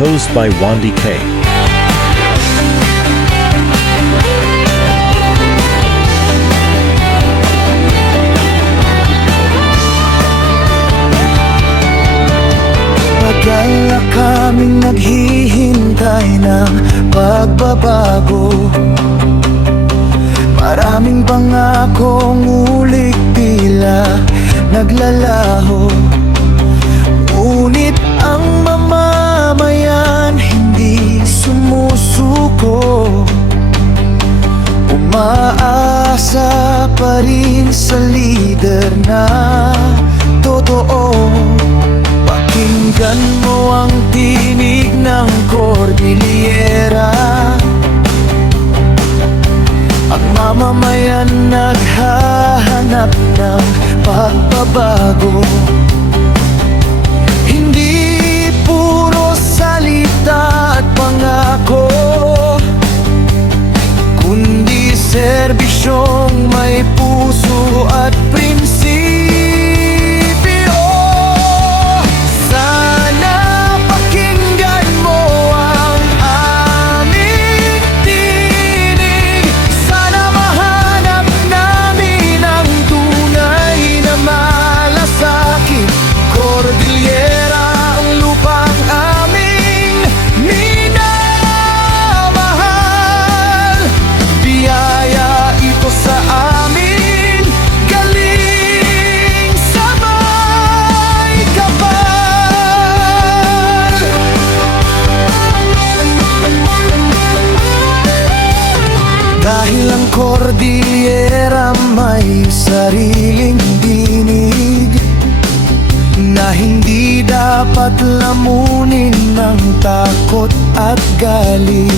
composed by Wandy K. Tagal na kaming naghihintay ng pagbabago. Maraming pangakong ulit tila naglalaho. Ngunit ang mamamayan hindi sumusuko. Umaasa pa rin sa lider na totoo. Pakinggan mo ang tinig ng Cordillera. Ang mamamayan naghahanap ng pagbabago. Hindi puro salita at pangako, kundi serbisyong may puso at prinsipyo. Sana pakinggan mo ang aming tinig. Sana mahanap namin ang tunay na malasakit. Cordillera ang lupang aming minamahal. Biyaya ito sa amin, galing sa may kapal. Dahil ang Cordillera may sariling dinig na hindi dapat lamunin ng takot at galit.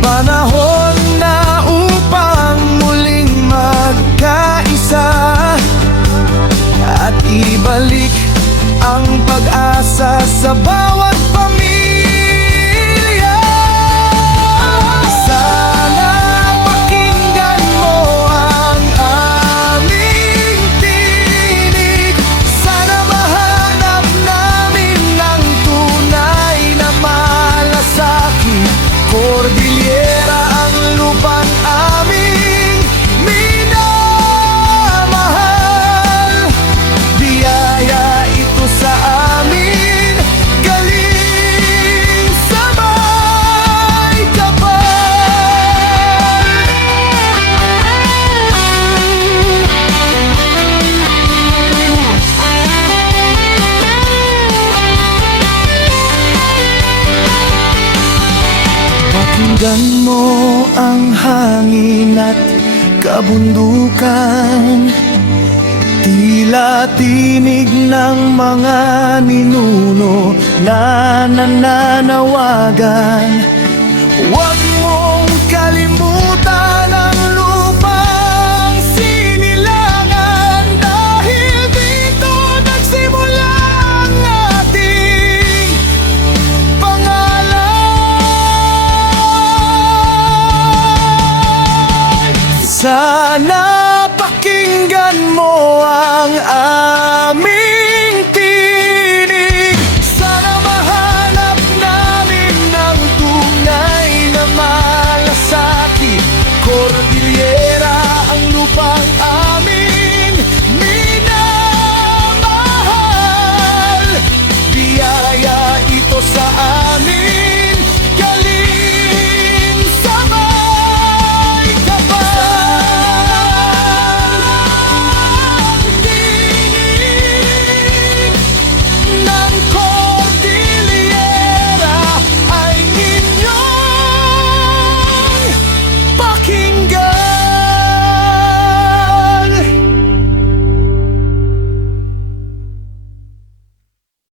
Panahon na upang muling magkaisa at ibalik ang pag-asa sa bawat pamilya. Sana pakinggan mo ang aming tinig. Sana mahanap namin ang tunay na malasakit. Cordillera ang lupang aming minamahal. Biyaya ito sa amin, galing sa may kapal. Pakinggan mo ang hangin at kabundukan, tila tinig ng mga ninuno na nananawagan. Huwag mong kalimutan ang lupang sinilangan, dahil dito nagsimula ang ating pangalan. Sana pakinggan mo ang